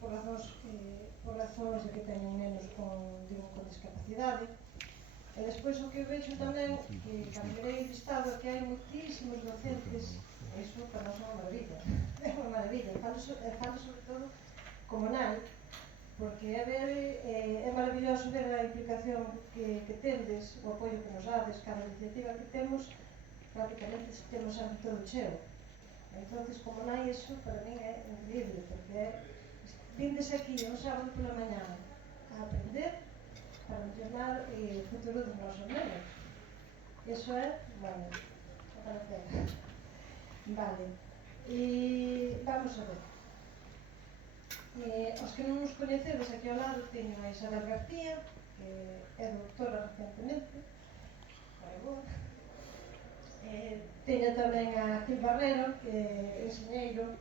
por razóns de que teñen nenos con discapacidade. E despois o que vexo tamén, que cando mirei o listado, que hai moitísimos docentes, iso para nós é unha maravilla, é unha maravilla, falo sobre todo como nai, porque é maravilloso ver a implicación que tendes, o apoio que nos dades, cada iniciativa que temos, prácticamente temos sempre todo cheo. Entonces, como nai, iso para min é increíble, porque vindes aquí un sábado pola mañá a aprender para enfermar o futuro dos nosos nenos. Iso é, bueno, a paracera. Vale, e vamos a ver. Os que non nos coñecedes, aquí ao lado teño a Isabel García, que é doutora recentemente, moi boa. Teño tamén a Gil Barrero, que é enxeñeiro.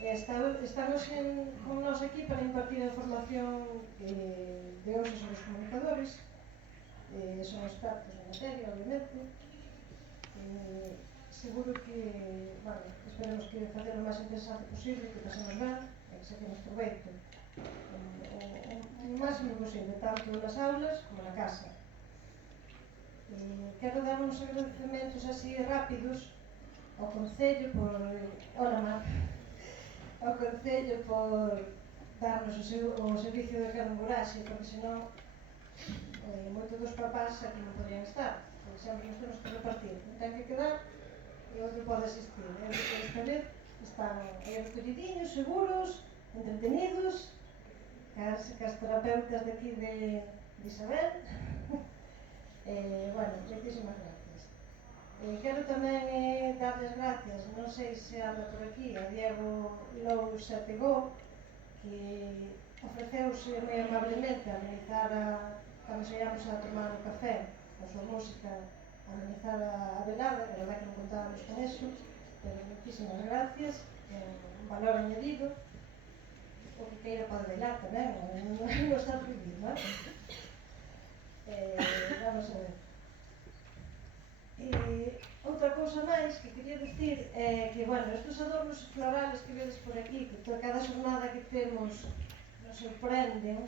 Estamos con nós aquí para impartir a formación de hoxe sobre os comunicadores. Son expertos na materia, obviamente. Seguro que, bueno, esperemos que facer o máis interesante posible, que pasemos ben, e que saquemos proveito o máximo posible, tanto nas aulas como na casa. Quero dar uns agradecementos así rápidos ao Concello por... Hola, Mar. Ao Concello por darnos o servicio de caramboraxe, porque senón moitos dos papás aquí non podrían estar, porque sempre nos temos que repartir. Non ten que quedar e outro pode asistir. Esta vez están recollidiños, seguros, entretenidos, cas terapeutas de aquí de Isabel. Bueno, moitísimas gracias. Quero tamén darles gracias, non sei se anda por aquí, a Diego Lou Setegó, que ofreceuse moi amablemente a amenizar cando saíamos a tomar o café con súa música, a amenizar a velada, a verdad que non contábamos con eso, pero moitísimas gracias, un valor añadido. O que queira pode bailar tamén, non está prohibido, non? Vamos a ver. Outra cousa máis que quería dicir é que, bueno, estes adornos florales que vedes por aquí, que cada xornada que temos nos sorprenden.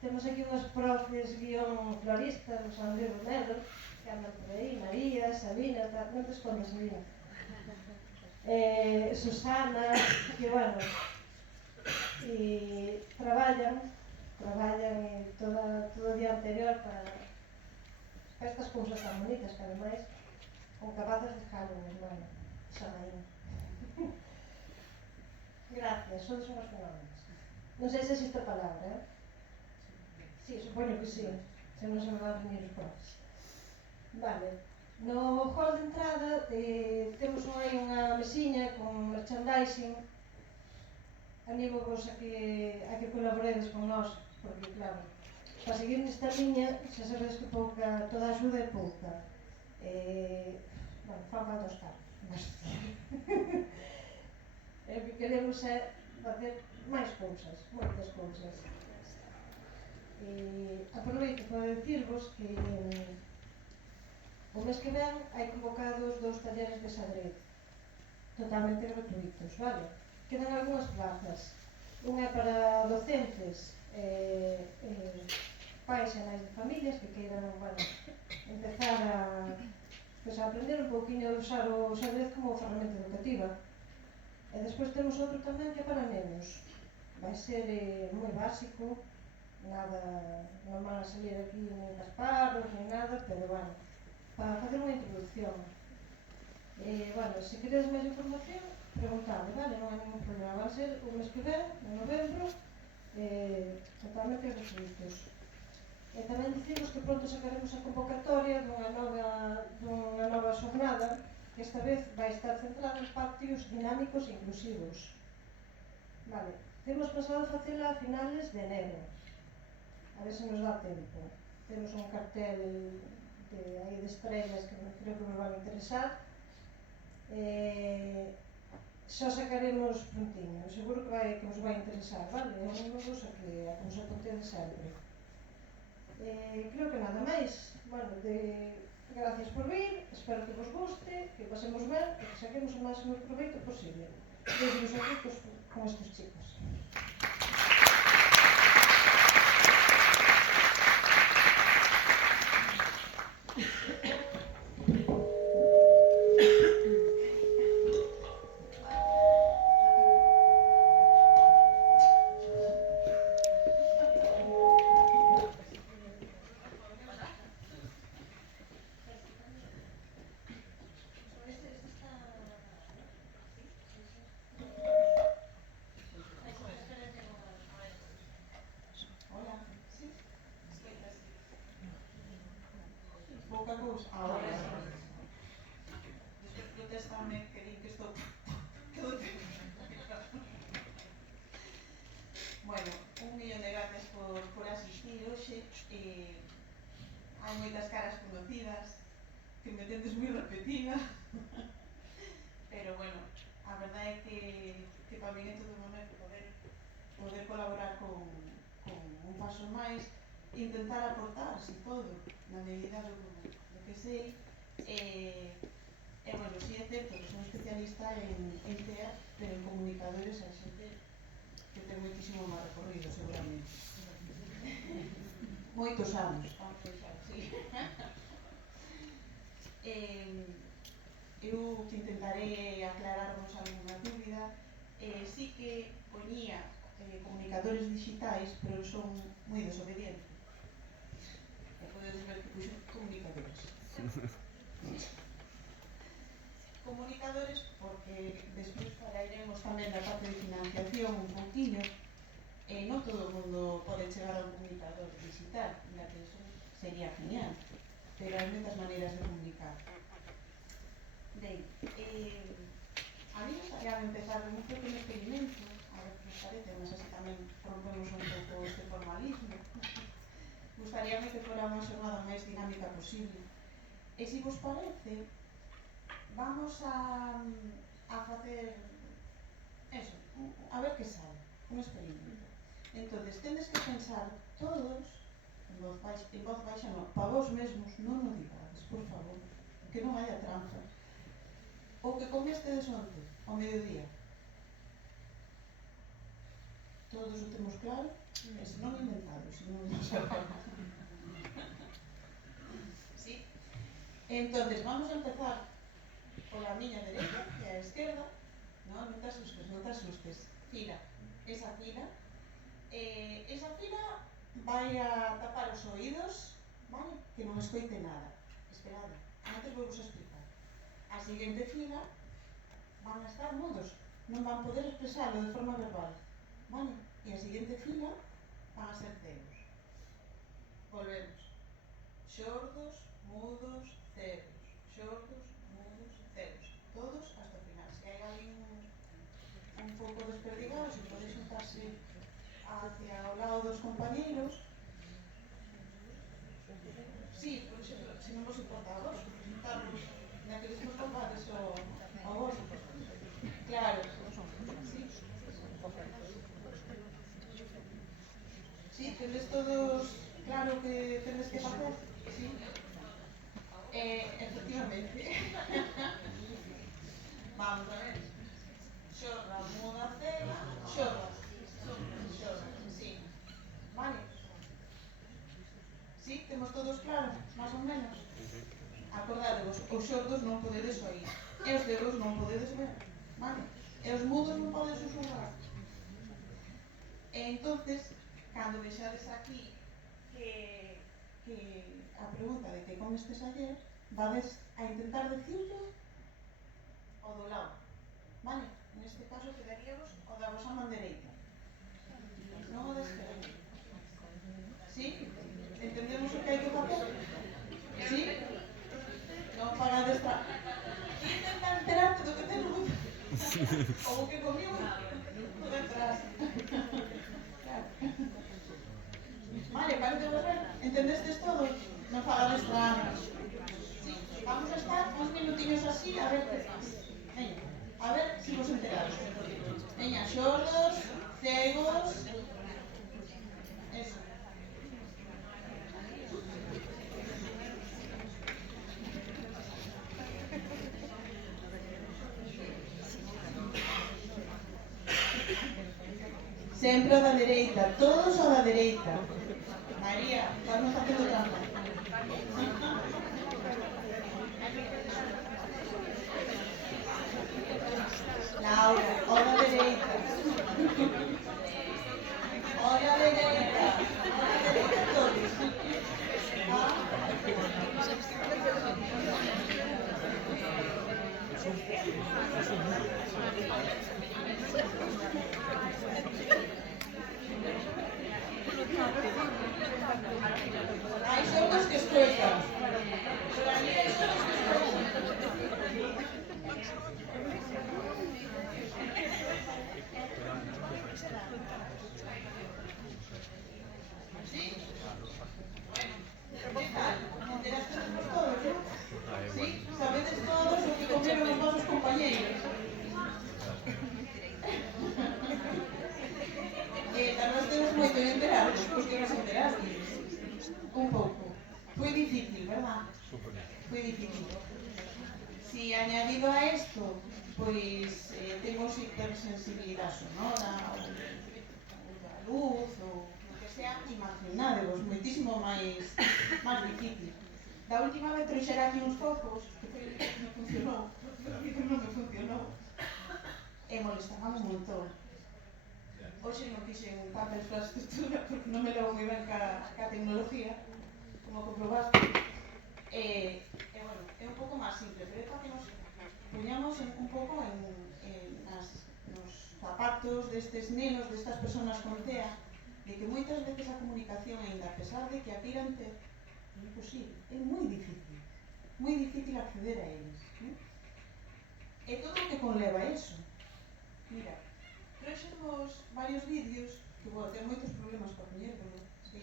Temos aquí unhas profes guión floristas, o André Romero, que andan por aí, María, Sabina, non te escondas, Sabina. Susana, que, bueno, e traballan todo o día anterior para estas cousas tan bonitas que ademais con cabazas de Halloween, bueno, Xamaín. Gracias, sodes unhas fenómenos. Non sei se existe a palabra, Sí, supoño que sí, se non se me van a venir os profes. Vale, no hall de entrada temos aí unha mesiña con merchandising. Anímovos a que colaboredes con nós, porque claro, para seguir nesta liña, xa sabedes que toda a axuda é pouca. Bueno, fan falta os cartos. O que queremos é facer máis cousas, moitas cousas. Aproveito para dicirvos que o mes que ven hai convocados 2 talleres de xadrez totalmente gratuitos, vale? Quedan algunhas plazas. Unha é para docentes, pais e nais de familias que queiran, bueno, empezar a aprender un pouquinho a usar o xadrez como ferramenta educativa. E despois temos outro tamén que é para nenos. Vai ser moi básico, nada, non van a salir aquí nin casparros, nin nada, pero, bueno, para facer unha introducción. Bueno, se queredes máis información, preguntade, vale? Non hai ningún problema. Vai ser o mes que ven, en novembro, totalmente gratuitos. Tamén dicimos que pronto sacaremos a convocatoria dunha nova xornada, que esta vez vai estar centrada en patios dinámicos e inclusivos. Vale, temos pensado facela a finales de enero, a ver se nos dá tempo. Temos un cartel de estrellas que creo que nos van a interesar. Xa sacaremos prontiño, seguro que os vai interesar, vale? Anímos a que nos apuntedes sempre. Creo que nada máis. Bueno, gracias por vir, espero que vos guste, que pasemos ben e que saquemos o máximo proveito posible. Desde os adultos con estos chicos. Pouca cousa. Ahora sí. Despois protestame que din que estou Bueno, un millón de gracias por asistir hoxe. Hai moitas caras conocidas que me tendes moi repetida. Pero bueno, a verdade é que para mí é todo un honor poder colaborar con un paso máis, intentar aportar, si todo, na medida do que sei. Bueno, si é certo que son especialista en TEA, pero en comunicadores a xente que ten moitísimo máis recorrido, seguramente. Moitos anos, vamos deixar, sí. Eu intentaré aclararvos alguna dúbida. Sí que poñía comunicadores digitais, pero son moi desobedientes. E podedes ver que puxo comunicadores. Comunicadores porque despois falaremos tamén da parte de financiación un pouquinho. Non todo o mundo pode chegar a un comunicador digital, na que eso sería genial, pero hai moitas maneiras de comunicar. Ben, a mí gustaría empezar un pequeno experimento, a ver que os parece, mas así tamén rompemos un pouco este formalismo. Gustaríame que fora unha xornada máis dinámica posible. E se vos parece, vamos a facer eso, a ver que sale, un experimento. Entonces, tendes que pensar todos, en voz baixa non, para vos mesmos, non o digades, por favor, que non haya trampa. O que comestes onte, ao mediodía. Todos o temos claro, e se non inventado, se non sabemos. Sí? Entonces, vamos a empezar pola miña derecha e a esquerda. Non te asustes, non te asustes. Fila, esa fila. Esa fila vai a tapar os oídos, vale? Que non escoite nada. Esperade, antes vou vos explicar. A seguinte fila van a estar mudos, non van poder expresarlo de forma verbal, vale? E a seguinte fila van a ser cegos. Volvemos. Xordos, mudos, cegos. Xordos, mudos, cegos. Todos hasta o final. Se hai alguén un pouco desperdigado, se pode xuntarse hacia o lado dos compañeiros. Sí, por exemplo, se non vos importa a vos, xuntarvos na que despois compades o vos. Claro. Sí. Sí, tendes todos claro que tendes que facer. Sí. Efectivamente. Vamos a ver. Xorra, muda, cega, xorra. Xorra, sí. Vale. Sí, temos todos claro, máis ou menos. Acordádevos, os xordos non podedes oír, e os cegos non podedes ver, vale? E os mudos non poden susurrar. E entonces, cando vexades aquí que a pregunta de que comestes ayer, vades a intentar decirlo o do lado, vale? Neste caso quedaríamos o da vosa man dereita, non o da esquerda. Sí? Entendemos o que hai que facer? Sí? Non pagades tra... Intenta enterarte do que ten no bote. Ou o que comiu no detrás. Claro. Vale, parece vos ben? Entendestes todo? Non pagades trampas. Sí, vamos a estar uns minutiños así a ver que faz. Veña, a ver se vos enterades. Veña, xordos, cegos... Eso. Sempre o da dereita, todos o da dereita. María, estamos facendo trampa. Laura, o da dereita. O da dereita. O da dereita todos. Ah. Hai son os que escoitan. Pero a mí hai son os que escoitan. Sí? Bueno, ¿qué tal? ¿Enteraste de todos, no? Sí? Sabedes todos o que comeron os vosos compañeiros? Tardastedes moito en enterarvos, porque nos enterasteis. Un pouco. Foi difícil, verdad? Foi difícil. Si añadido a esto, pois temos hipersensibilidade sonora, ou da luz, ou o que sea, imaginádevos, moitísimo máis difícil. Da última vez trouxera aquí uns focos, que foi o que non funcionou, o micro non me funcionou, e molestaba un montón. Hoxe non fixen tanta infraestructura porque non me levo moi ben ca tecnología, como comprobaste. Bueno, é un pouco máis simple, pero é para que nos poñamos un pouco nos zapatos destes nenos, destas persoas con TEA, de que moitas veces a comunicación, aínda a pesar de que a queiran ter, é imposible, é moi difícil acceder a eles. E todo o que conleva eso. Mira, trouxemos varios vídeos que vou ter moitos problemas para poñerlo, sí.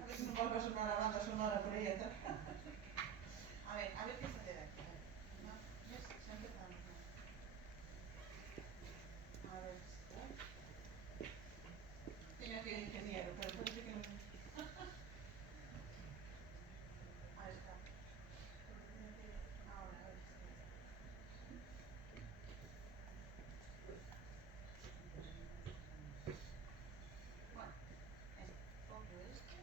A ver se non volve a sonar a banda sonora por aí atrás. A ver que se terá aquí. No, ves, xa empezamos. A ver, teño aquí o ingeniero, pero parece que non. Ahí está. Ahora, a ver. Bueno, pongo este.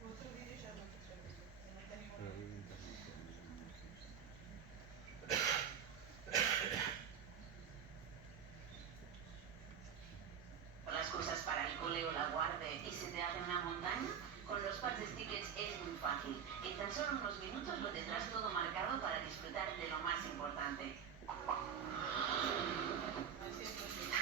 Outro vídeo xa non fixo iso, que non ten igual. Las cosas para el cole o la guarde y se te hace una montaña, con los pads de Stickers es muy fácil. En tan solo unos minutos lo tendrás todo marcado para disfrutar de lo más importante. Así é posible.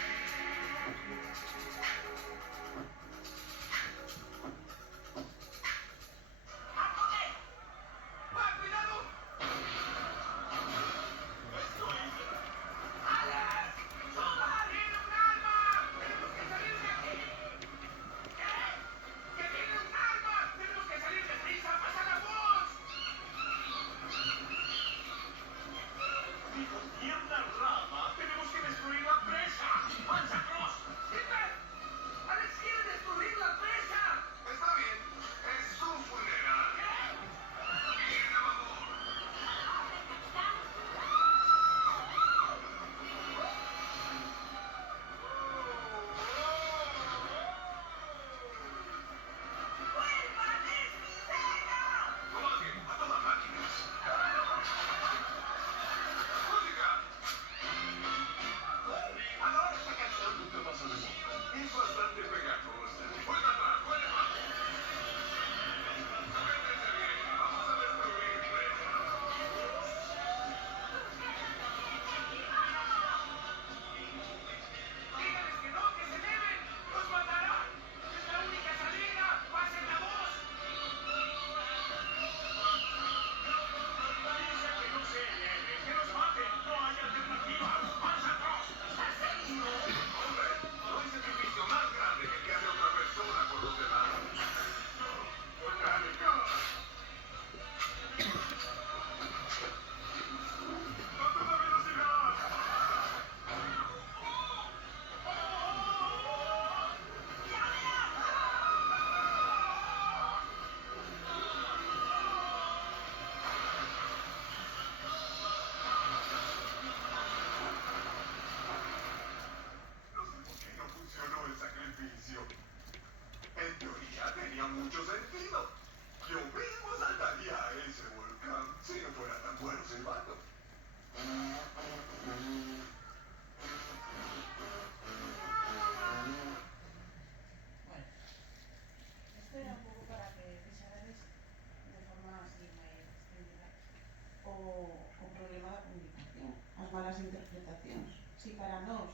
Malas interpretacións. Si para nós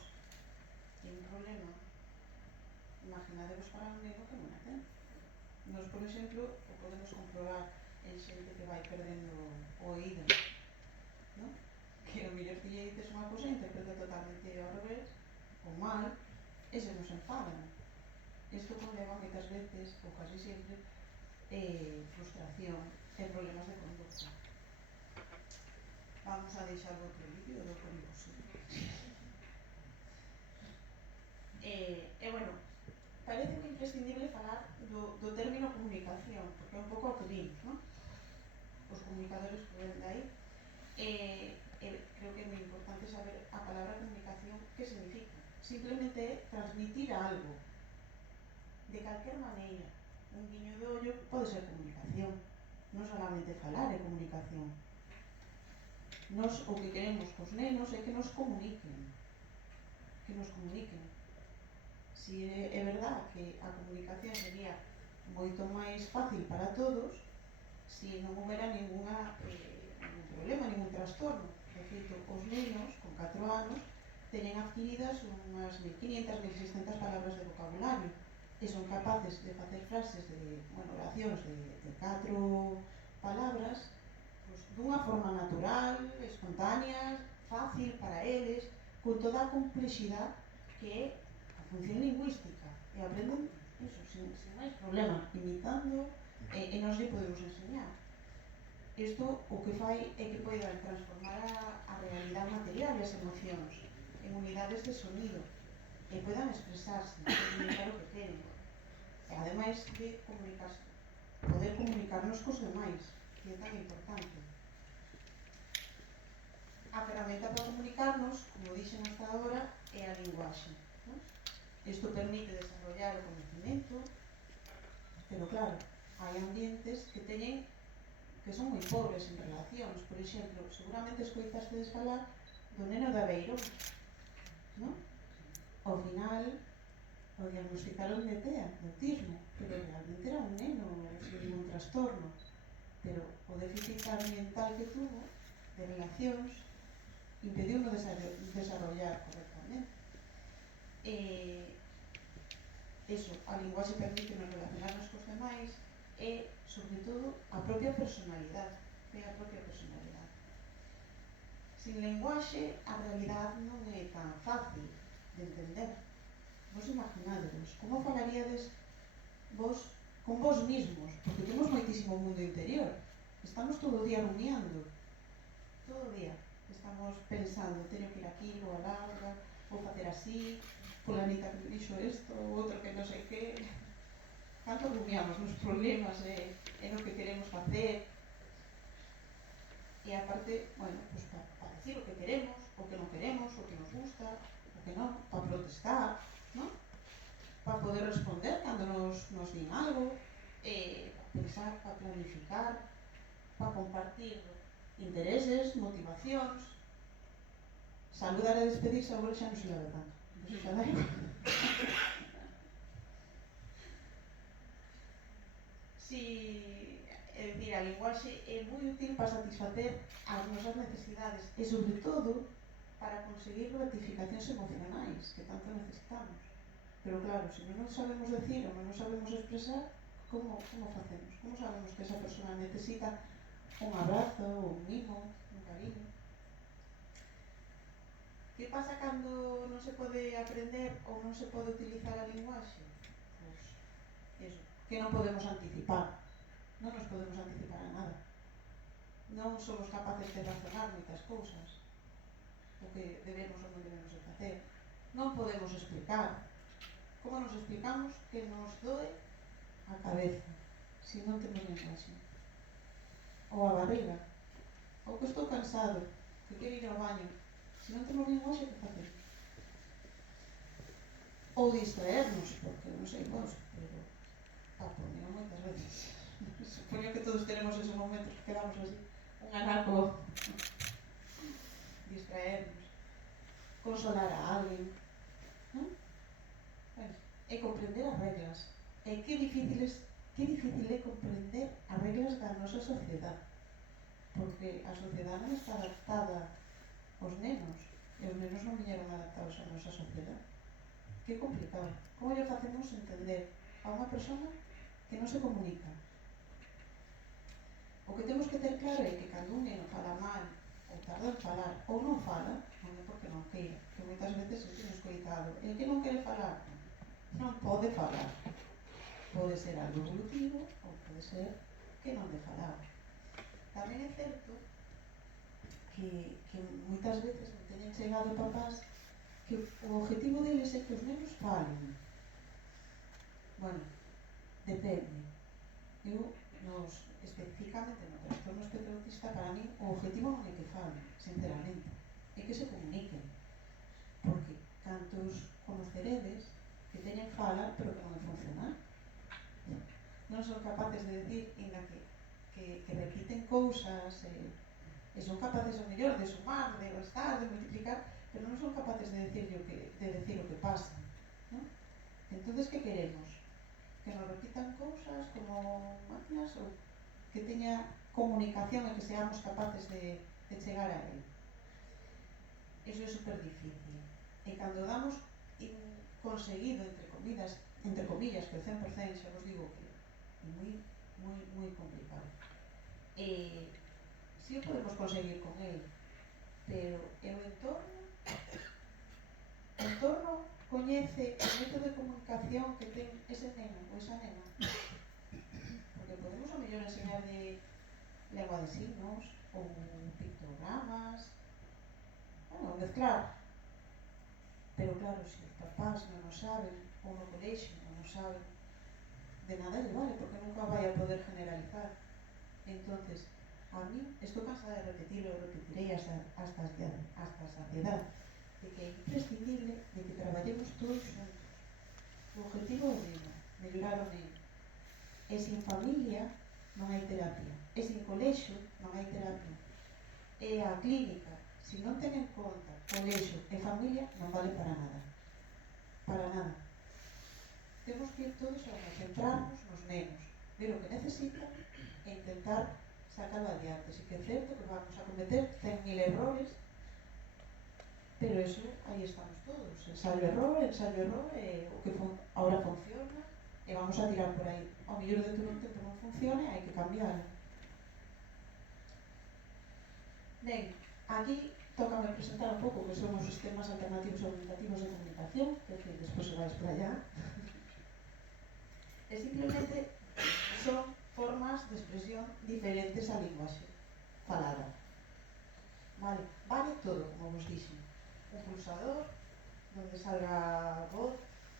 é un problema, imaginadevos para un neno que non a ten. Nos, por exemplo, o podemos comprobar en xente que vai perdendo o oído, ¿no? Que o mellor que lle dices unha cosa interpreta totalmente ao revés, ou mal, e se nos enfadan. Isto conleva moitas veces, ou casi sempre, frustración e problemas de conducta. Vamos a deixar outro vídeo do curioso. Bueno, parece imprescindible falar do término comunicación, porque é un pouco o que vimos, non? Os comunicadores que ven de aí. Creo que é moi importante saber a palabra comunicación que significa. Simplemente é transmitir algo, de calquer maneira. Un guiño de ollo pode ser comunicación, non solamente falar é comunicación. Nos o que queremos cos nenos é que nos comuniquen. Si é verdad que a comunicación sería moito máis fácil para todos si non houbera ningún problema, ningún trastorno. De feito, os nenos con 4 anos teñen adquiridas unhas 1500, 1600 palabras de vocabulario e son capaces de facer frases oracións de 4 palabras dunha forma natural, espontánea, fácil para eles, con toda a complexidade que é a función lingüística, e aprenden iso, sin máis problema, imitando, e nós lle podemos enseñar. Isto o que fai é que poidan transformar a realidade material e as emocións en unidades de sonido, e poidan expresarse, comunicar o que queren, e ademais de poder comunicarnos cos demais, que é tan importante. A ferramenta para comunicarnos, como dixen hasta agora, é a linguaxe, non? Isto permite desarrollar o conocimiento, pero claro, hai ambientes que son moi pobres en relacións. Por exemplo, seguramente escoitastedes falar do neno da Beirón, non? Ao final, o diagnosticaron de TEA, de autismo, pero realmente era un neno sin ningún trastorno. Pero o déficit ambiental que tuvo, de relacións, impediu no desarrollar correctamente. Eso, a linguaxe permite nos relacionarnos cos demais e, sobre todo, a propia personalidade. Que é a propia personalidade. Sin lenguaxe, a realidade non é tan fácil de entender. Vos imaginadevos, como falaríades vos con vos mismos, porque temos moitísimo mundo interior. Estamos todo o día rumiando. Todo o día. Estamos pensando, teño que ir aquí, vou a larga, vou facer así, fulanita que me dixo isto, outro que non sei que. Canto rumiamos nos problemas e no que queremos facer. E aparte, bueno, pues para decir o que queremos, o que non queremos, o que nos gusta, o que non, para protestar, non? Para poder responder cando nos din algo, para pensar, para planificar, para compartir intereses, motivacións. Saludar e despedirse agora xa non se leva tanto. Eso xa dai. É dicir, a linguaxe é moi útil para satisfacer as nosas necesidades e, sobre todo, para conseguir gratificacións emocionais que tanto necesitamos. Pero claro, se non sabemos decir ou non sabemos expresar, como facemos? Como sabemos que esa persona necesita un abrazo, un mimo, un cariño? Que pasa cando non se pode aprender ou non se pode utilizar a linguaxe? Pois, eso, que non podemos anticipar. Non nos podemos anticipar a nada. Non somos capaces de razonar moitas cousas, o que debemos ou non debemos de facer. Non podemos explicar. Como nos explicamos que nos doe a cabeza, se non temos linguaxe? Ou a barriga, ou que estou cansado, que quero ir ao baño. Se non temos linguaxe, que facemos? Ou distraernos, porque non sei vos, pero aponeo moitas veces. Supoño que todos tenemos esos momentos que quedamos así, un anaco, distraernos, consolar a alguén, non? Bueno, e comprender as reglas. E que difícil é comprender as reglas da nosa sociedade, porque a sociedade non está adaptada aos nenos, e os nenos non viñeron adaptados á nosa sociedade. Que complicado. Como lle facemos entender a unha persona que non se comunica? O que temos que ter claro é que cando un neno fala mal, ou tarda en falar, ou non fala, non é porque non queira, que moitas veces é escoitado. E que non quere falar, non pode falar. Pode ser algo evolutivo ou pode ser que non de falar. Tamén é certo que moitas veces me teñen chegado papás que o objetivo deles é que os nenos falen. Bueno, depende. Eu, especificamente no trastorno espectro autista, para mí o objetivo non é que falen, sinceramente, é que se comuniquen. Porque cantos conoceredes que teñen fala, pero que non é funcionar. Non son capaces de decir, inda que repiten cousas, e son capaces ao mellor de sumar, de restar, de multiplicar, pero non son capaces de decir o que pasa, non? Entonces, que queremos? Que nos repitan cousas como máquinas, ou que teña comunicación e que seamos capaces de chegar a él? Eso é super difícil. E cando damos conseguido, entre comillas, que o 100% xa vos digo que é moi complicado. Si o podemos conseguir con el, pero o entorno coñece o método de comunicación que ten ese neno ou esa nena, porque podemos ao mellor enseñar de lengua de signos ou pictogramas, bueno, mezclar, pero claro, se os papás non o saben, ou no colexio non o saben, de nada lle vale, porque nunca vai a poder generalizar. Entonces, a mí estou cansada de repetirlo, repetirei hasta a saciedade, de que é imprescindible de que traballemos todos xuntos, E sin familia non hai terapia. E sin colexo non hai terapia. E a clínica, se non ten en conta colexo e familia, non vale para nada. Para nada. Temos que ir todos a centrarnos nos nenos, ver o que necesitan e intentar sacarlo adiante. Si que é certo que vamos a cometer 100.000 errores, pero eso, aí estamos todos. Ensayo error, e o que ahora funciona, e vamos a tirar por aí. Ao mellor dentro dun tempo non funciona e hai que cambiar. Ben, aquí tócame presentar un pouco que son os sistemas alternativos orientativos de comunicación, que despois se vai explayar. E simplemente son formas de expresión diferentes á linguaxe falada. Vale todo, como vos dixen. Un pulsador, donde salga voz,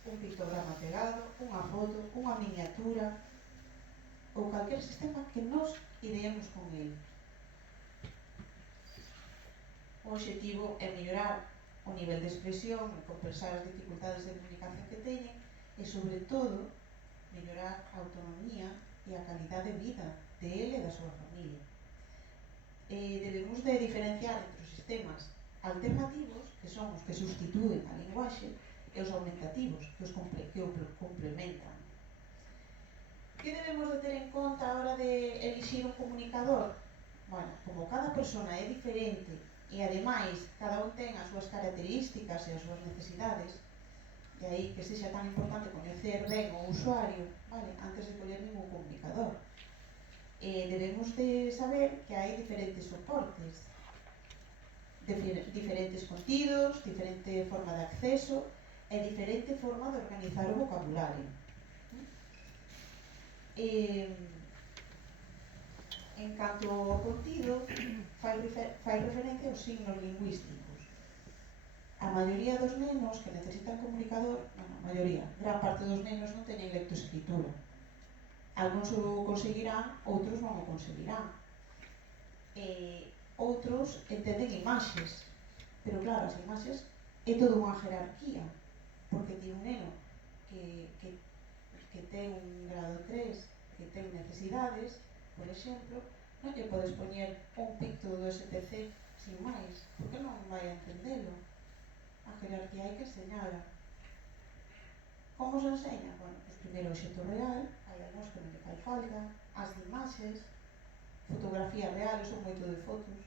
un pictograma pegado, unha foto, unha miniatura, ou calquer sistema que nos ideemos con ele. O objetivo é mellorar o nivel de expresión e compensar as dificultades de comunicación que teñen e, sobre todo, mellorar a autonomía e a calidade de vida de ele e da súa familia. Debemos de diferenciar entre os sistemas alternativos, que son os que substitúen a linguaxe, e os aumentativos, que o complementan. Que debemos de ter en conta a hora de elixir un comunicador? Bueno, como cada persona é diferente e, ademais, cada un ten as súas características e as súas necesidades, de aí que sexa tan importante coñecer ben o usuario, vale, antes de coller ningún comunicador. Debemos de saber que hai diferentes soportes, diferentes contidos, diferente forma de acceso e diferente forma de organizar o vocabulario. En canto ao contido, fai referencia aos signos lingüísticos. A maioría dos nenos que necesitan comunicador, gran parte dos nenos non teñen lectoescritura. Algúns o conseguirán, outros non o conseguirán. Outros entenden imaxes, pero claro, as imaxes é toda unha jerarquía, porque ti un neno que ten un grado 3, que ten necesidades, por exemplo, non lle podes poñer un picto do SPC sin máis, porque non vai a entendelo. A jerarquía hai que enseñala. Como se enseña? Bueno, pues primeiro o xeito real, hai algúns que non lle fai falta, as imaxes, fotografía real, eu son moito de fotos,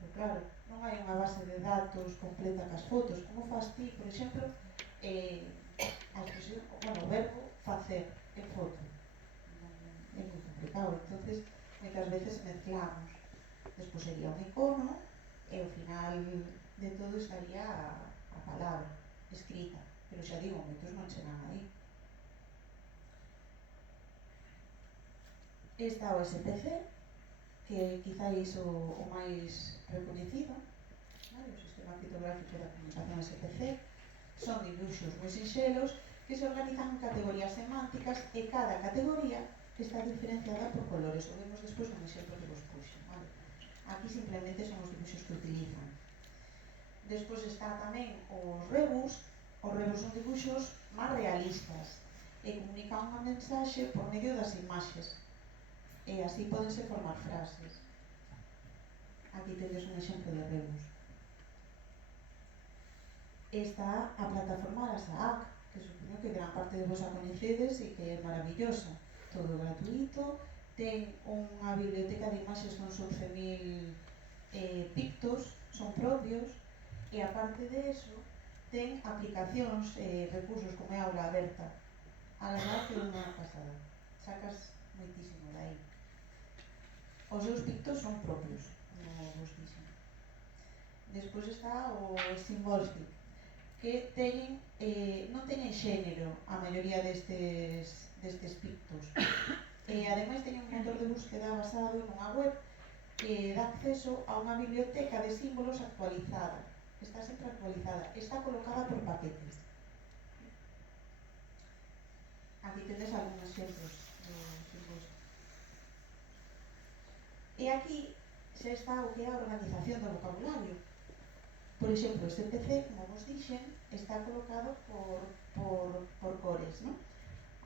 pero claro, non hai unha base de datos completa cas fotos. Como faz ti, por exemplo, a expresión, bueno, o verbo facer en foto? É moi complicado, entonces moitas veces mezclamos. Despois sería un icono e ao final de todo estaría a palabra escrita, pero xa digo, moitos non chegan aí. Está o SPC, que quizáis o máis recoñecido, vale? O Sistema Criptográfico da Comunicación SPC. Son dibuxos moi sinxelos que se organizan en categorías semánticas e cada categoría está diferenciada por colores. O vemos despois nun exemplo que vos puxo, vale? Aquí simplemente son os dibuxos que utilizan. Despois está tamén os rebus. Os rebus son dibuxos máis realistas e comunican unha mensaxe por medio das imaxes. E así podense formar frases. Aquí tedes un exemplo de rebus. Está a plataforma Arasaak, que supoño que gran parte de vos a coñecedes e que é maravillosa. Todo gratuito, ten unha biblioteca de imaxes con 11.000 pictos, son propios, e aparte de eso, ten aplicacións e recursos como é Aula Aberta. A la verdad que é unha pasada. Sacas moitísimo de aí. Os seus pictos son propios, como vos dixen. Despois está o Symbolstic, que non teñen xénero a maioría destes pictos. E ademais teñen un motor de búsqueda basado nunha web que dá acceso a unha biblioteca de símbolos actualizada. Está sempre actualizada. Está colocada por paquetes. Aquí tedes algúns exemplos dos símbolos. E aquí xa está o que é a organización do vocabulario. Por exemplo, este PC, como vos dixen, está colocado por cores, non?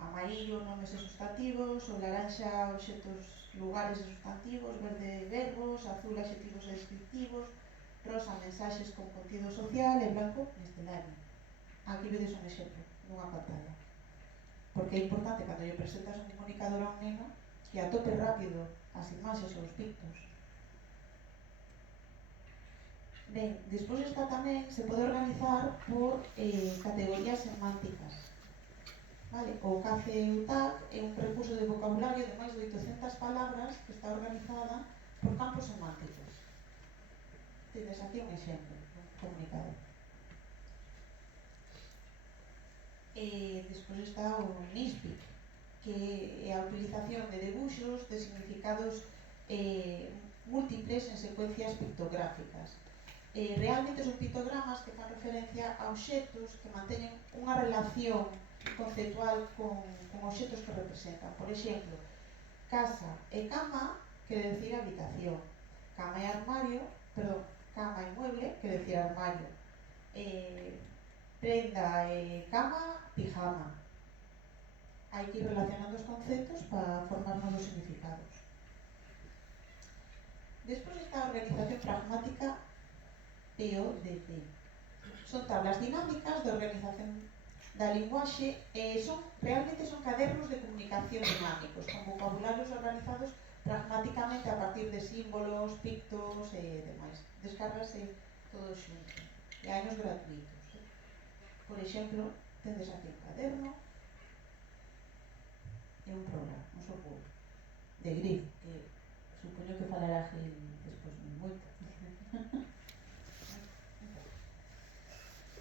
amarillo nomes e sustantivos, o laranxa obxetos, lugares e sustantivos, verde verbos, azul adxetivos e descriptivos, rosa mensaxes con contido social e blanco misceláneo. Aquí vedes un exemplo nunha pantalla. Porque é importante cando lle presentas un comunicador a un neno que atope rápido as imaxes ou os pictos. Ben, despois está tamén, se pode organizar por categorías semánticas. Vale? O CACEUTAC é un recurso de vocabulario de máis de 800 palabras que está organizada por campos semánticos. Tedes aquí un exemplo, un comunicador. Despois está o NISPIC, que é a utilización de debuxos de significados múltiples en secuencias pictográficas. Realmente son pictogramas que fan referencia a obxetos que manteñen unha relación conceptual con obxetos que representan. Por exemplo, casa e cama quere decir habitación, cama e armario, perdón, cama e mueble quere decir armario, prenda e cama, pijama. Hai que ir relacionando os conceptos para formar novos significados. Despois está a organización pragmática PODD. Son tablas dinámicas de organización da linguaxe e realmente son cadernos de comunicación dinámicos, con vocabularios organizados pragmáticamente a partir de símbolos, pictos e demais. Descárgase todo xunto. E hai nos gratuitos. Por exemplo, tendes aquí un caderno e un programa, un software de Grid, que supoño que falará Gil despois moito.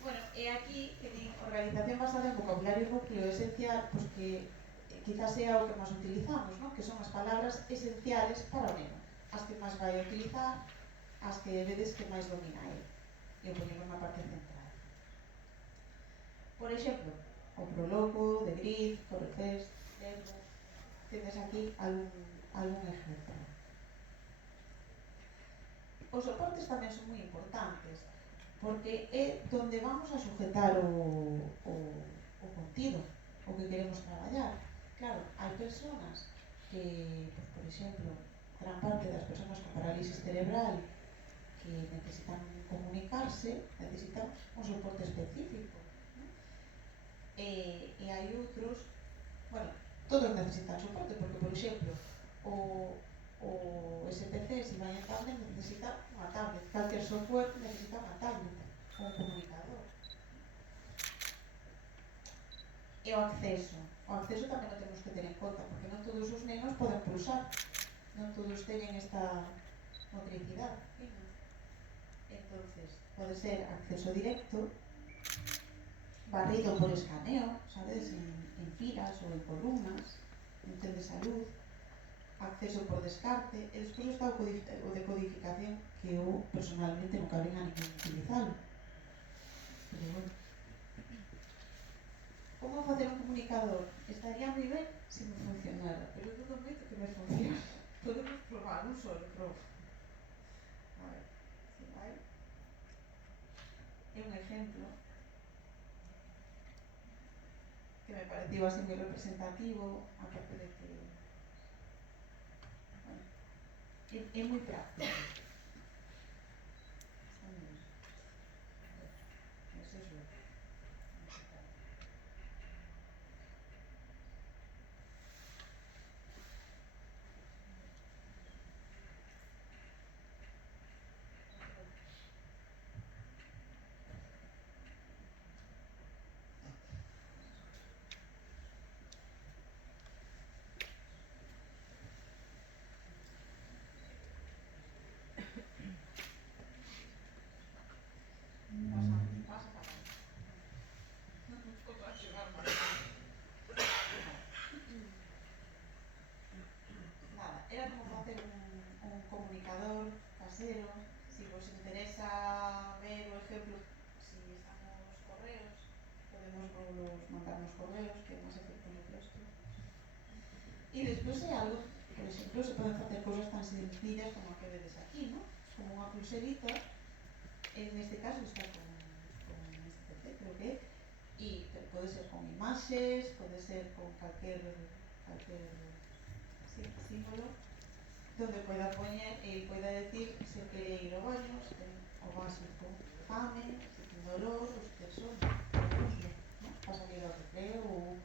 Bueno, e aquí que din organización basada en vocabulario núcleo esencial, pois que quizás sea o que máis utilizamos, ¿no? Que son as palabras esenciales para o neno, as que máis vai a utilizar, as que vedes que máis domina ele, e o ponemos na parte central. Por exemplo, o prologo, de Grid, Forefest, Verbo, tedes aquí algún exemplo. Os soportes tamén son moi importantes, porque é donde vamos a sujetar o contido, o que queremos traballar. Claro, hai persoas que, por exemplo, gran parte das persoas con parálisis cerebral que necesitan comunicarse, necesitan un soporte específico, ¿no? E hai outros, bueno, todos necesitan soporte, porque, por exemplo, o SPC, se vai en tablet, necesita unha tablet. Calquer software necesita unha tablet, un comunicador. E o acceso. O acceso tamén o temos que ter en conta, porque non todos os nenos poden pulsar, non todos teñen esta motricidade. Entonces, pode ser acceso directo, barrido por escaneo, sabes, en filas ou en columnas, en tren de salud, acceso por descarte, e despois está o de codificación, que eu personalmente non caben a ningún utilizalo. Pero bueno. Como facer un comunicador? Estaría moi ben se me funcionara, pero dudo moito que me funcione. Podemos probar un solo, probo. A ver, se vai. É un exemplo que me pareceu así moi representativo, aparte de que é moi práctico. Eso é o pasa para aí. Nada, era como facer un comunicador casero. Si vos interesa ver o exemplo, si están nos correos, podemos mandar nos correos, que é máis efectivo que isto. E despois é algo, por exemplo, se poden facer cousas tan sencillas como a que vedes aquí, ¿no? Como unha pulserita, en este caso está con este PC, creo que é, e e pode ser con imaxes, pode ser con calquer símbolo donde poida poñer e poida decir se quere ir ao baño, se ten o básico, fame, se ten dolor, ou se ten sono, por exemplo, ¿no? Para salir ao recreo ou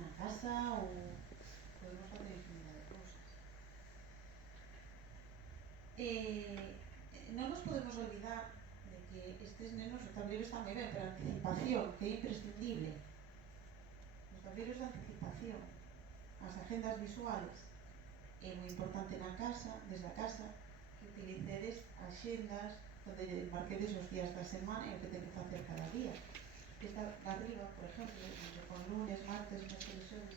na casa ou podemos facer infinidade de cousas. Non nos podemos olvidar de que estes nenos, os tableiros están moi ben, pero a anticipación, que é imprescindible. Os tableiros de anticipación, as agendas visuales, é moi importante na casa, desde a casa, que utilicedes axendas onde lle marquedes os días da semana e o que ten que facer cada día. Esta de arriba, por exemplo, onde con lunes, martes, mércoles, xoves,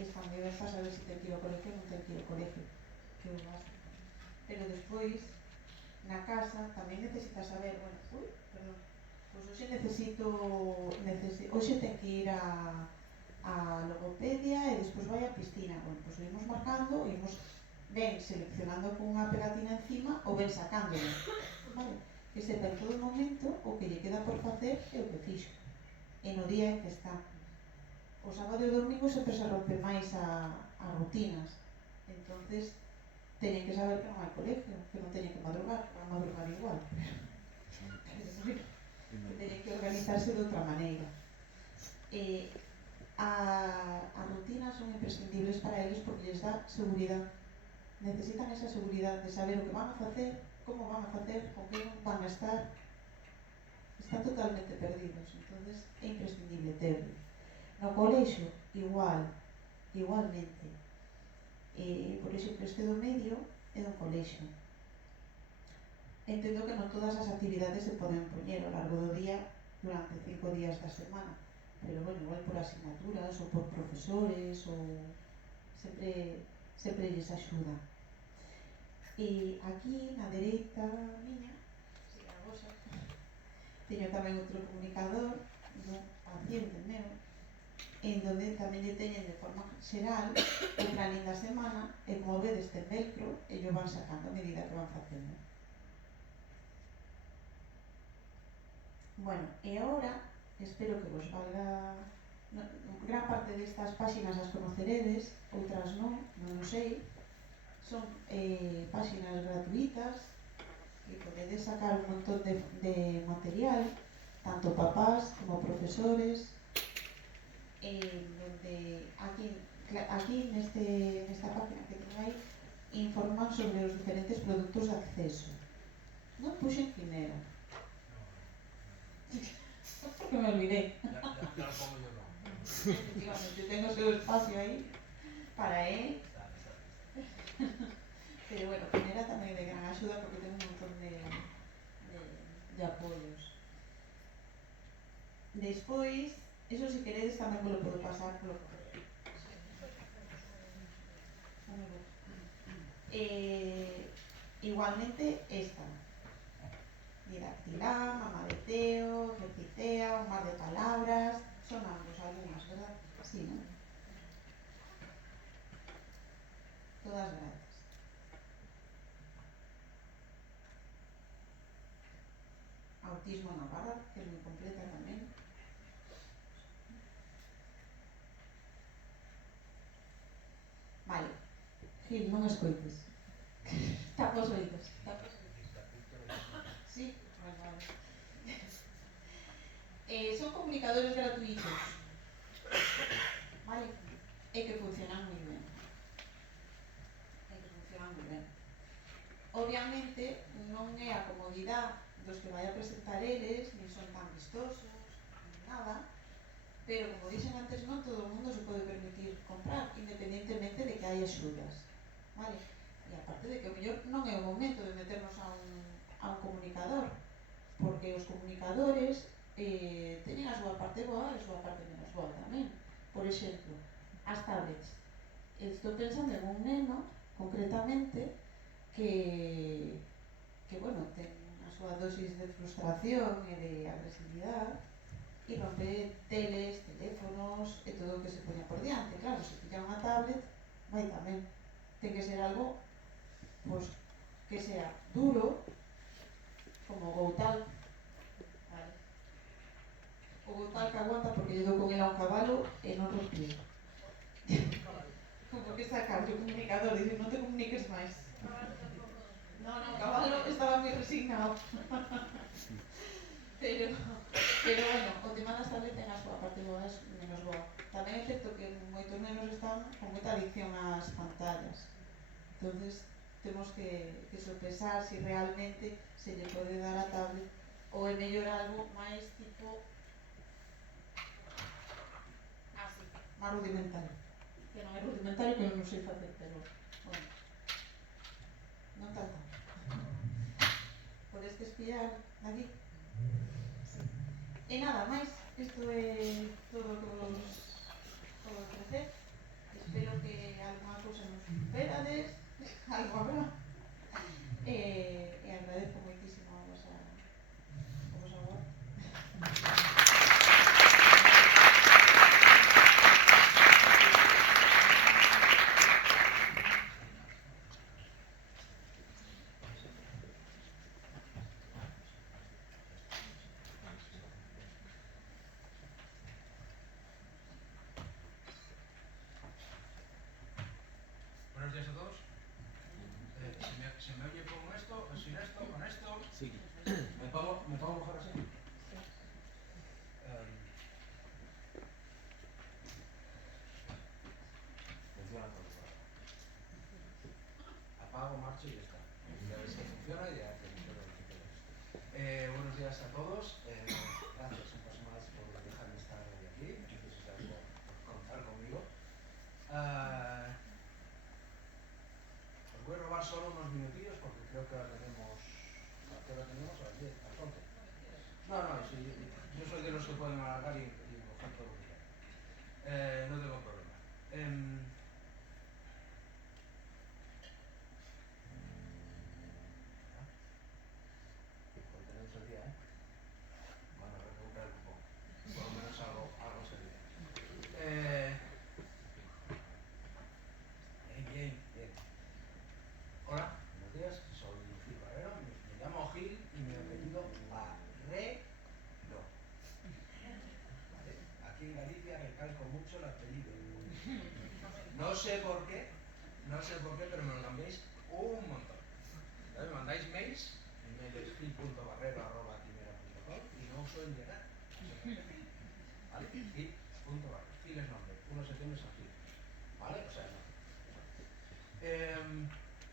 esta moi ben para saber se ten que ir ao colegio ou non ten que ir ao colegio, que é o básico. Pero despois, na casa, tamén necesitas saber, bueno, pois hoxe hoxe ten que ir a logopedia e despois vai á piscina. Bueno, pois o imos marcando, imos ben seleccionando con unha pegatina encima ou ben sacándolo, vale? Que sepa en todo momento o que lle queda por facer e o que fixo e no día en que está. O sábado e o domingo sempre se rompe máis a rutinas, entonces teñen que saber que non hai colegio, que non teñen que madrugar, van a madrugar igual, que teñen que organizarse de outra maneira. As rutinas son imprescindibles para eles porque lles dá seguridade. Necesitan esa seguridade de saber o que van a facer, como van a facer, con quen van a estar. Están totalmente perdidos, entonces é imprescindible terlo. No colexio, igualmente. Por exemplo, este do medio é dun colexio. Entendo que non todas as actividades se poden poñer ao largo do día durante 5 días da semana, pero bueno, igual por asignaturas ou por profesores ou sempre lles axuda. E aquí na dereita miña, a vosa, teño tamén outro comunicador dun paciente meu, en donde tamén lle teñen de forma xeral o planning da semana e como vedes ten velcro e lo van sacando a medida que van facendo. Bueno, e agora espero que vos valga. Gran parte destas páxinas as conoceredes, outras non sei. Son páxinas gratuitas que podedes sacar un montón de material, tanto papás como profesores, donde aquí nesta página que ten aí informan sobre os diferentes produtos de acceso. Non puxen quimera porque me olvidé. Ya lo pongo yo, no. Efectivamente, tengo o seu espacio aí para él. Pero bueno, quimera tamén de gran axuda porque ten un montón de apoios. Despois, eso se queredes tamén vos lo podo pasar polo correo. Igualmente esta Didactilá, Mamadeteo, Ejercitea, un mar de palabras, son ambos algunhas, verdad? Sí, ¿no? Todas gratis. Autismo na barra, que é moi completa tamén. Vale, Gil, non escoites. Tapa os oídos. Sí, vale. Son comunicadores gratuitos, vale? E que funcionan moi ben. Obviamente non é a comodidade dos que vai a presentar eles, nin son tan vistosos, nin nada, pero como dixen antes, non todo o mundo se pode permitir comprar, independentemente de que hai axudas, vale? E aparte de que o mellor non é o momento de meternos a un comunicador, porque os comunicadores teñen a súa parte boa e a súa parte menos boa tamén. Por exemplo, as tablets. Estou pensando en un neno, concretamente, que bueno, ten a súa dosis de frustración e de agresividade e rompe teles, teléfonos e todo o que se poña por diante. Claro, se pilla unha tablet, vai tamén. Ten que ser algo pues, que sea duro, como Goutal, vale? o tal que aguanta porque lle dou con el a un cabalo e non respiro. Como que sacar o comunicador, dice, non te comuniques máis. No, o cabalo estaba moi resignado. pero bueno, o tema das tablets ten a súa parte boa e menos boa. Tamén é certo que moitos nenos están con moita adicción ás pantallas. Entonces, temos que sopesar se realmente se lle pode dar a tablet ou é mellor algo máis tipo así, máis rudimentario. Que non é rudimentario, que non sei facer, pero bueno, non tanto. Podes pillar aquí. E nada máis, isto é todo o que vos podo ofrecer. Espero que alguna cousa nos superades, algo habrá. E agradezco moitísimo a vosa voz. Buenos días a todos. ¿Se me oye con esto, sin esto, con esto? Sí. ¿Me pongo mejor así? Sí. Funciona todo. Apago, marcho y ya está. Ya ves que funciona y ya hace mucho lo que quieres. Buenos días a todos. Gracias un paso más por dejarme estar hoy aquí. Gracias por contar conmigo. Os voy a robar solo unos minutillos porque creo que ahora tenemos... ¿A qué hora tenemos? A las 10, a las 11. No, sí, yo soy de los que pueden alargar y coger todo lo que quieran. No tengo problema. Hoy tenéis el día, ¿eh? Bueno, recuperar el cupón. Por lo menos algo sería. Bien. Hola, buenos días, soy Gil Barrero, me llamo Gil y mi apellido Barrero. ¿Vale? Aquí en Galicia recalco mucho el apellido. No sé por qué, pero me lo cambiéis un montón. ¿Vale? Me mandáis mails, mi mail es gil.barrero@gmail.com y no uso el llegar. ¿Vale? Gil.barrero. Gil es nombre, uno se tiene a Gil. ¿Vale? O sea, no.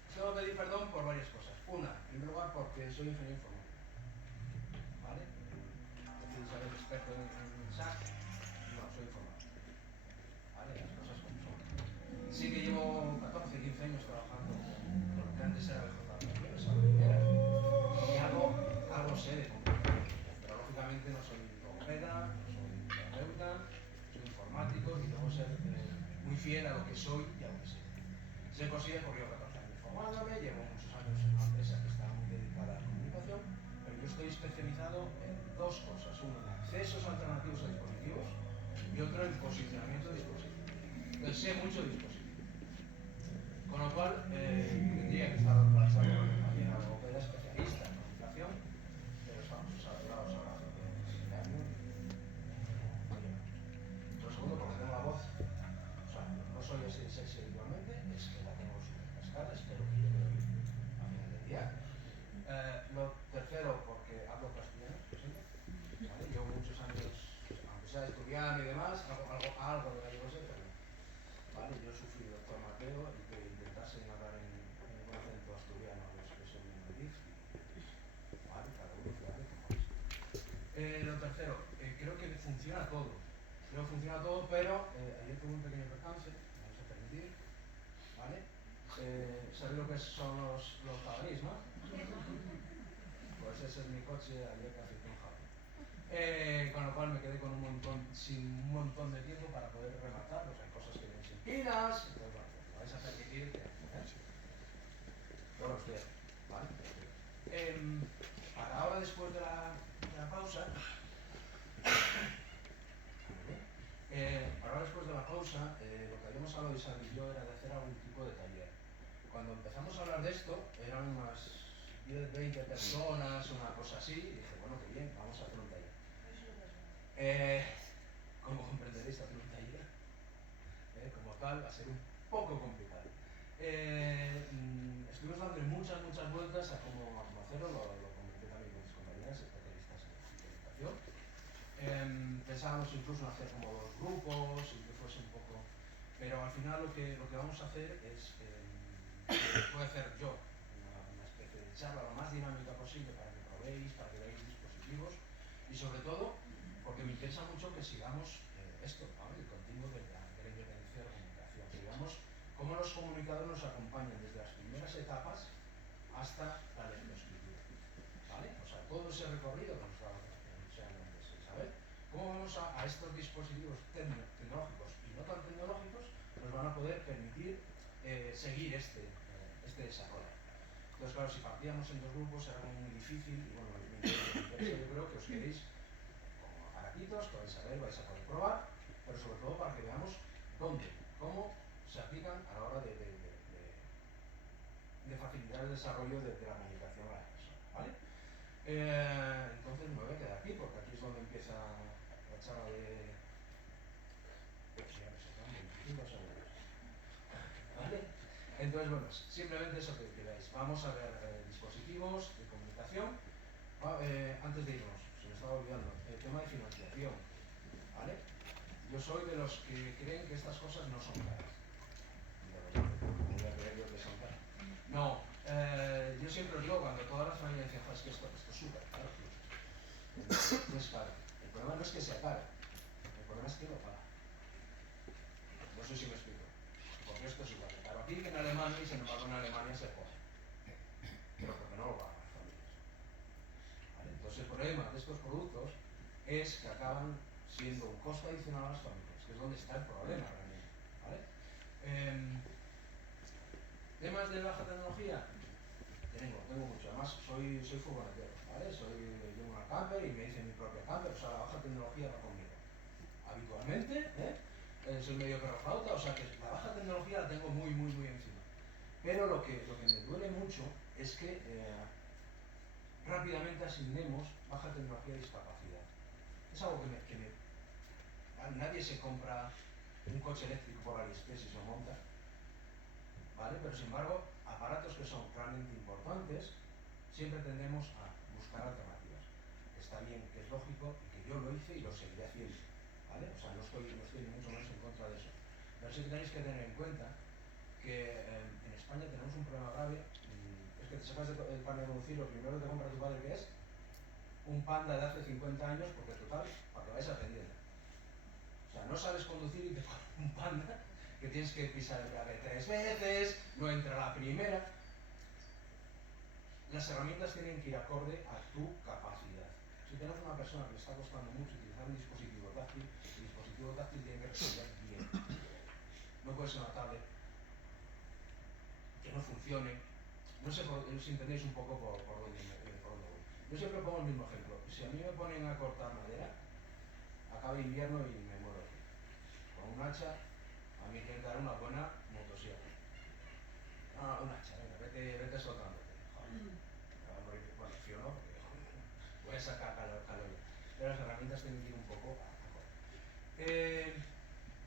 Tengo que pedir perdón por varias cosas. Una, en primer lugar, porque soy ingeniero informático. ¿Vale? Decís, ¿sabes experto en SAC? No, soy informático. ¿Vale? Las cosas como son. Sí que llevo 14, 15 años trabajando con lo que antes era BJ Operaciones, ahora Primera, y algo sé de computación. Pero lógicamente no soy logopeda, no soy terapeuta, soy informático y tengo que ser muy fiel a lo que soy y a lo que sé. Se consigue porque llevo 14 años formándome, llevo muchos años en una empresa que está muy dedicada a la comunicación, pero yo estoy especializado en dos cosas. Uno, en accesos alternativos a dispositivos y otro en posicionamiento de dispositivos. Entonces sé mucho de dispositivos. Con lo cual, tendría que estar dando la charla a una compañera logopeda especialista en comunicación, pero estamos saturados ahora hace 7 años. Lo segundo, porque tengo la voz. O sea, no soy así de sexy habitualmente, es que la tengo súper cascada, espero que llegue hoy a final del día. Lo tercero, porque hablo castellano, siempre. ¿Vale? Llevo muchos años, aunque sea estudiando y demás, algo de gallego sé, pero ¿vale? Yo sufrí el doctor Mateo y que intentase hablar en un acento asturiano a los que son de Madrid. ¿Vale? Cada uno que hable como es. Lo tercero, creo que funciona todo. Pero ayer tuve un pequeño percance, me vais a permitir, ¿vale? ¿Sabéis lo que son los jabalíes, no? Pues ese es mi coche ayer que acepté un jabalí. Con lo cual me quedé sin un montón de tiempo para poder rematarlos. Hay cosas que vienen sin pilas, entonces bueno, me vais a permitir que... Bueno, estoy aquí, ¿vale? Para ahora, después de la pausa... Ahora después de la pausa, lo que habíamos hablado Isabel y yo era de hacer algún tipo de taller. Cuando empezamos a hablar de esto, eran unas 10, 20 personas, una cosa así, y dije, bueno, qué bien, vamos a hacer un taller. Como comprenderéis, hacer un taller como tal va a ser un poco complicado. Estuvimos dando muchas vueltas a cómo hacerlo, lo comenté también con mis compañeras especialistas en comunicación. Pensábamos incluso en hacer como dos grupos y que fuese un poco... Pero al final lo que vamos a hacer es... voy a hacer yo una especie de charla lo más dinámica posible para que probéis, para que veáis dispositivos y sobre todo porque me interesa mucho que sigamos esto, ¿no? El continuo de la independencia de la comunicación. Sigamos cómo los comunicadores nos acompañan desde las primeras etapas hasta la lectoescritura, ¿vale? O sea, todo ese recorrido que nos va antes, ¿sabes? ¿Cómo vamos a estos dispositivos tecnológicos y no tan tecnológicos nos van a poder permitir seguir este desarrollo? Entonces, claro, si partíamos en dos grupos era como muy difícil y bueno, yo creo que os queréis como aparatitos, que vais a ver, vais a poder probar, pero sobre todo para que veamos dónde, cómo se aplican a la hora de facilitar el desarrollo de la comunicación a la persona, ¿vale? Entonces me voy a quedar aquí porque aquí es donde empieza la charla de... Pues ya me sacan 25 segundos. ¿Vale? Entonces, bueno, simplemente eso que veáis. Vamos a ver dispositivos de comunicación. Antes de irnos, se me estaba olvidando, el tema de financiación. ¿Vale? Yo soy de los que creen que estas cosas no son caras. No voy a creer yo que son caras. No, yo siempre os digo cuando todas las familias dicen, es que esto es súper caro, tío. No es caro. El problema no es que sea caro, el problema es que lo paga. No sé si me explico. Porque esto es igual de caro aquí que en Alemania y sin embargo en Alemania se pone. Pero porque no lo pagan las familias. ¿Vale? Entonces el problema de estos productos es que acaban siendo un costo adicional a las familias, que es donde está el problema realmente. ¿Vale? ¿Temas de baja tecnología? Tengo mucho, además soy furgonetero, ¿vale? Llevo una camper y me hice mi propia camper, o sea, la baja tecnología va conmigo. Habitualmente, soy medio perroflauta, o sea que la baja tecnología la tengo muy encima. Pero lo que me duele mucho es que rápidamente asignemos baja tecnología y discapacidad. Es algo que nadie se compra un coche eléctrico por AliExpress y se lo monta, ¿vale? Pero sin embargo, aparatos que son realmente importantes, siempre tendemos a buscar alternativas. Está bien, que es lógico y que yo lo hice y lo seguiré haciendo, ¿vale? O sea, no estoy ni mucho menos en contra de eso. Pero sí que tenéis que tener en cuenta que en España tenemos un problema grave. Es que te sacas el carnet de conducir, lo primero que te compra tu padre, que es un Panda de hace 50 años, porque total, para que vayas aprendiendo. O sea, no sabes conducir y te ponen un Panda que tienes que pisar el embrague 3 veces, no entra la primera. Las herramientas tienen que ir acorde a tu capacidad. Si tienes una persona que le está costando mucho utilizar un dispositivo táctil, el dispositivo táctil tiene que responder bien. No puede ser una tablet que no funcione. No sé si entendéis un poco por dónde voy. Yo siempre pongo el mismo ejemplo. Si a mí me ponen a cortar madera, acaba el invierno y me muero aquí. Con un hacha, a mí tiene que dar una buena motosierra. No, un hacha, venga, vete soltándote. Joder, me va a morir, bueno, frío no, porque voy a sacar calor. Pero las herramientas tienen que ir un poco a correr.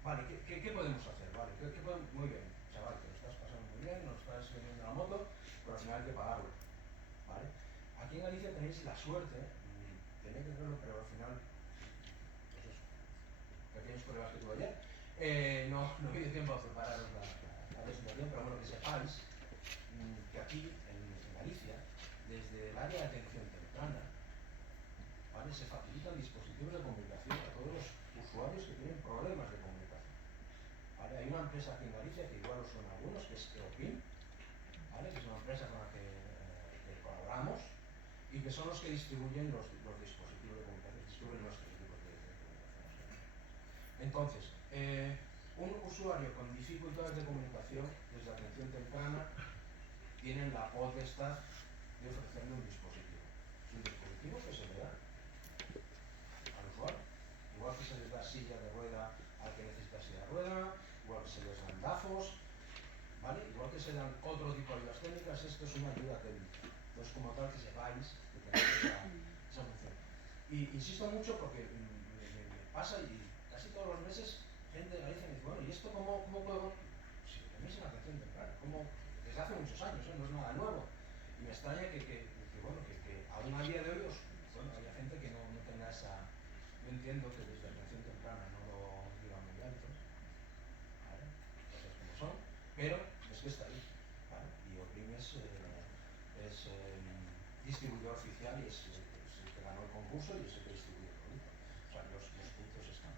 Vale, ¿qué podemos hacer? Vale, muy bien, chaval, te lo estás pasando muy bien, nos estás vendiendo la moto, pero al final hay que pagarlo. ¿Vale? Aquí en Galicia tenéis la suerte, tenéis que hacerlo, pero al final, pues eso, pequeños problemas que tuve ayer, no he habido tiempo a prepararos la presentación, pero bueno, que sepáis que aquí en Galicia, desde el área de atención temprana, ¿vale? Se facilitan dispositivos de comunicación a todos los usuarios que tienen problemas de comunicación. ¿Vale? Hay una empresa aquí en Galicia que igual os suena a algunos, que es EOPIN, ¿vale? Que es una empresa con la que colaboramos y que son los que distribuyen los dispositivos de comunicación, distribuyen nuestros equipos de comunicación. Entonces, un usuario con dificultades de comunicación desde atención temprana tienen la potestad de ofrecerle un dispositivo. Es un dispositivo que se le da al usuario. Igual que se les da silla de rueda al que necesita silla de rueda, igual que se les dan DAFOS, ¿vale? Igual que se dan otro tipo de ayudas técnicas, esto es una ayuda técnica. Entonces, como tal, que sepáis que tenéis esa función. Y insisto mucho porque pasa y casi todos los meses gente de Galicia me dice, bueno, ¿y esto cómo puedo? Si tenéis en atención temprana, como desde hace muchos años, no es nada nuevo. Y me extraña que aún a día de hoy, bueno, haya gente que no tenga esa... Yo entiendo que desde atención temprana no lo diga muy alto, ¿vale? Cosas como son, pero es que está ahí, ¿vale? Y OPRIM es distribuidor oficial y es el que ganó el concurso y es el que distribuye el producto. O sea, los puntos están.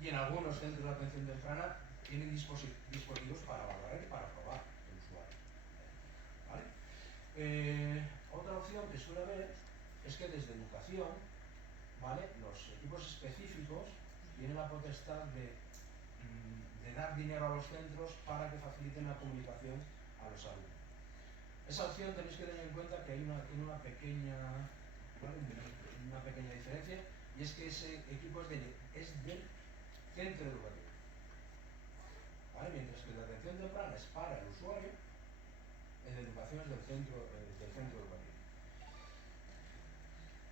Y en algunos centros de atención temprana tienen dispositivos para valorar y para probar el usuario, ¿vale? Otra opción que suele haber es que desde educación, ¿vale?, los equipos específicos tienen la potestad de dar dinero a los centros para que faciliten la comunicación a los alumnos. Esa opción tenéis que tener en cuenta que tiene una pequeña, ¿vale?, una pequeña diferencia, y es que ese equipo es del centro educativo, ¿vale? Mientras que la atención temprana es para el usuario, el de educación es del centro educativo.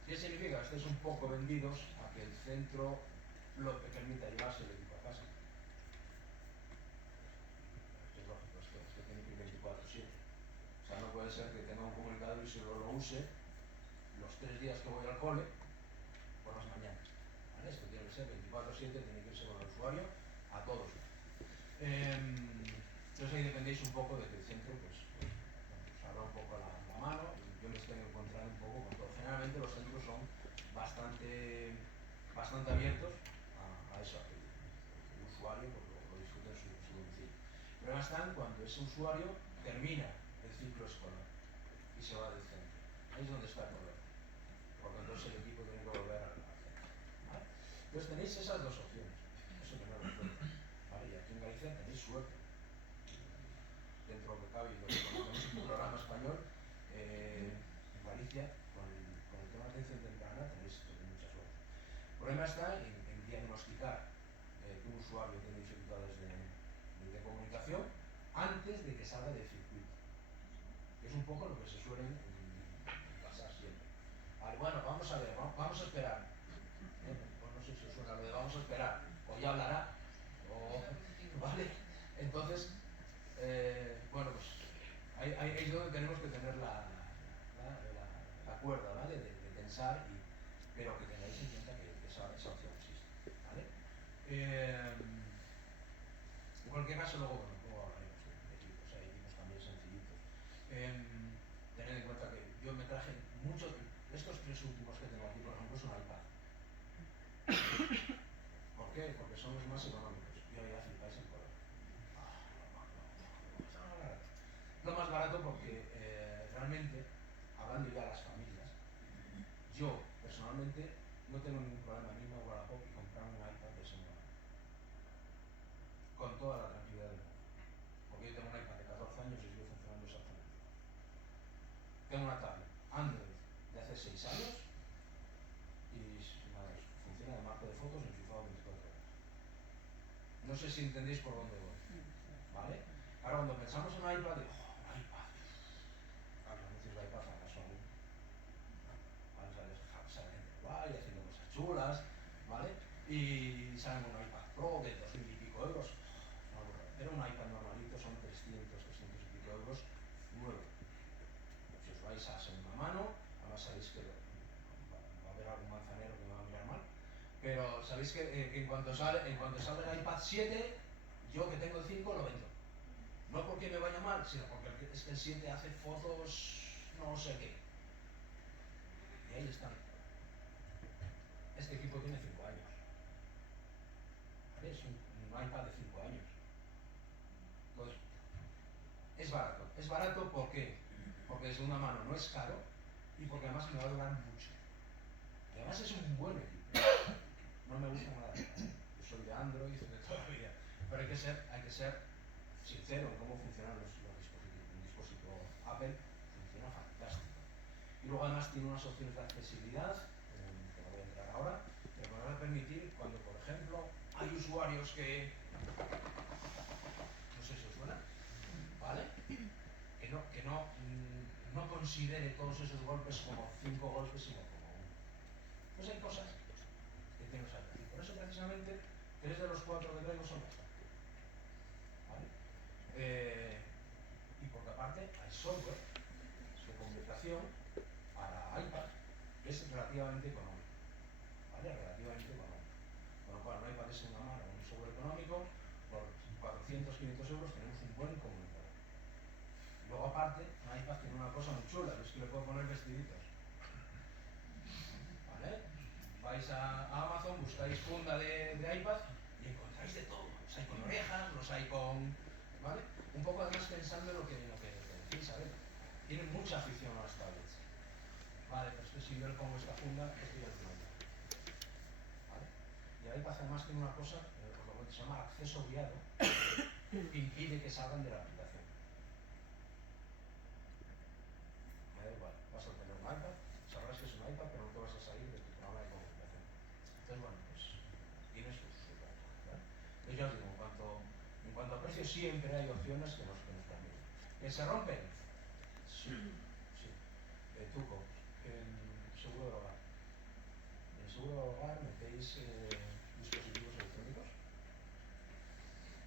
¿Qué significa? Estáis un poco vendidos a que el centro lo que permita llevarse el equipo a casa. Es lógico, es que tiene que ir 24/7. O sea, no puede ser que tenga un comunicador y solo lo use los 3 días que voy al cole por las mañanas, ¿vale? Esto tiene que ser 24/7, tiene que irse con el usuario a todos. Entonces ahí dependéis un poco de que el centro pues os abra un poco la mano, y yo me estoy encontrando un poco con todo. Generalmente los centros son bastante abiertos a eso, a que el usuario lo disfrute en su domicilio. El problema está cuando ese usuario termina el ciclo escolar y se va del centro. Ahí es donde está el problema, porque entonces el equipo tiene que volver al centro, ¿vale? Entonces tenéis esas dos opciones, eso que no lo entiendo, ¿vale? Y aquí en Galicia tenéis suerte, dentro de lo que cabe, y lo que conocemos un programa español, en Galicia, con el tema de atención temprana tenéis mucha suerte. El problema está en diagnosticar que un usuario tiene dificultades de comunicación antes de que salga del circuito. Es un poco lo que se suele pasar siempre. Vale, bueno, vamos a ver, vamos a esperar. Pues no sé si os suena lo de vamos a esperar, o ya hablará, ¿vale? Entonces, bueno, pues ahí es donde tenemos que tener la cuerda, ¿vale? De pensar, pero que tengáis en cuenta que esa opción existe, ¿vale? En cualquier caso, luego hablaremos de equipos, hay equipos también sencillitos. Tened en cuenta que yo me traje muchos, estos 3 últimos que tengo aquí, por ejemplo, son iPad. ¿Por qué? Porque son los más económicos. Yo ya flipáis en color. Lo más barato porque realmente, hablando ya de las familias, yo personalmente no tengo ningún problema en irme a Wallapop y comprar un iPad de segunda mano, con toda la tranquilidad del mundo, porque yo tengo un iPad de 14 años y sigue funcionando exactamente igual. Tengo una tablet Android de hace 6 años y nada, funciona de marco de fotos enchufado 24 horas. No sé si entendéis por dónde voy, ¿vale? Ahora cuando pensamos en un iPad, digo, un iPad. Los anuncios de iPad ahora son, salen gente guay, haciendo cosas chulas, ¿vale? Y salen un iPad Pro de 2000 y pico euros. No, pero un iPad normalito son 300 y pico euros nuevo. Si os vais a segunda mano, además sabéis que va a haber algún manzanero que me va a mirar mal, pero sabéis que en cuanto sale el iPad 7, yo que tengo el 5 lo vendo. No porque me vaya mal, sino porque es que el 7 hace fotos no sé qué. Y ahí están. Este equipo tiene 5 años. ¿Vale? Es un iPad de 5 años. Entonces, es barato. Es barato ¿por qué? Porque de segunda mano no es caro y porque además me va a durar mucho. Y además es un buen equipo. No me gusta nada. Yo soy de Android de toda la vida. Pero hay que ser sincero en cómo funcionan los dispositivos. Un dispositivo Apple funciona fantástico. Y luego además tiene unas opciones de accesibilidad, que no voy a entrar ahora, que me van a permitir cuando, por ejemplo, hay usuarios que, no sé si os suena, ¿vale? Que no considere todos esos golpes como 5 golpes, sino como 1. Pues hay cosas que tenemos que hacer. Y por eso precisamente 3 de los 4 que traigo son estas. ¿Vale? Y porque aparte hay software de conversación para iPad que es relativamente económico. ¿Vale? Relativamente económico. Con lo cual, un iPad es una mano, un software económico, por 400, 500 euros tenemos un buen comunicador. Y luego aparte, un iPad tiene una cosa muy chula, es que le puedo poner vestiditos. ¿Vale? Vais a Amazon, buscáis funda de iPad y encontráis de todo. Los hay con orejas, los hay con... ¿Vale? Un poco además pensando en lo que decís, a ver. Tienen mucha afición a las tablets. Vale, pero es que si yo le pongo esta funda, esto ya no tiene. ¿Vale? Y el iPad además tiene una cosa, por lo que se llama acceso guiado, que impide que salgan de la aplicación. Me da igual, vas a tener un iPad, sabrás que es un iPad, pero no te vas a salir de tu programa de comunicación. Entonces, bueno, pues tiene sus ventajas, ¿vale? Entonces ya os digo, en cuanto a precio, siempre hay opciones que nos permiten. ¿Que se rompen? Sí, sí. Truco, en seguro del hogar. En seguro del hogar metéis dispositivos electrónicos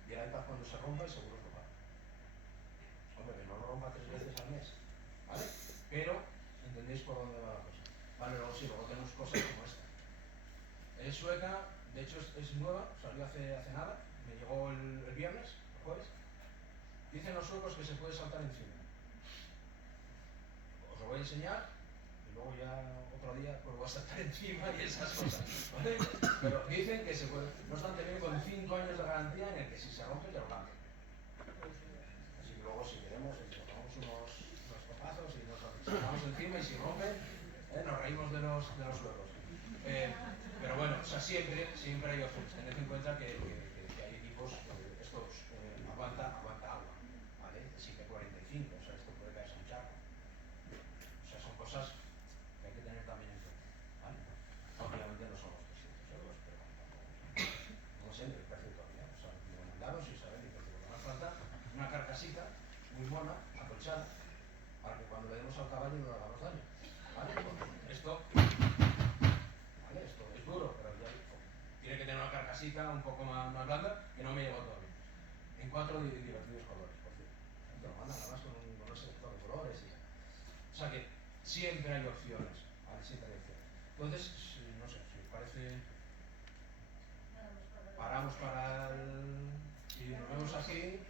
y el iPad cuando se rompa el seguro os lo paga. Hombre, que no lo rompa 3 veces al mes, ¿vale? Pero entendéis por dónde va la cosa. Vale, luego sí, luego tenemos cosas como esta. Es sueca, de hecho es nueva, salió hace nada, me llegó el viernes, el jueves. Dicen los suecos que se puede saltar encima. Os lo voy a enseñar y luego ya otro día pues voy a saltar encima y esas cosas, ¿vale? Pero dicen que se puede, no obstante viene con 5 años de garantía en el que si se rompe te lo cambia. Así que luego si queremos nos tomamos unos copazos y nos saltamos encima y si rompe nos reímos de los suecos. Pero bueno, o sea, siempre hay opciones. Tened en cuenta que hay equipos, estos aguanta agua, ¿vale? 745, o sea, esto puede caerse un charco. O sea, son cosas que hay que tener también en cuenta, ¿vale? Obviamente no son los 300 euros, pero no sé el precio todavía. O sea, me lo mandaron sin saber ni precio. Porque nos falta una carcasita muy mona, acolchada, para que cuando le demos al caballo no le hagamos daño, ¿vale? Porque esto es duro, pero ya tiene que tener una carcasita un poco más blanda que no me llegó todavía. En 4 divertidos colores, por cierto. Te lo mandan además con un selector de colores y tal. O sea que siempre hay opciones, ¿vale? Siempre hay opciones. Entonces, no sé, si os parece, paramos para el... y nos vemos aquí.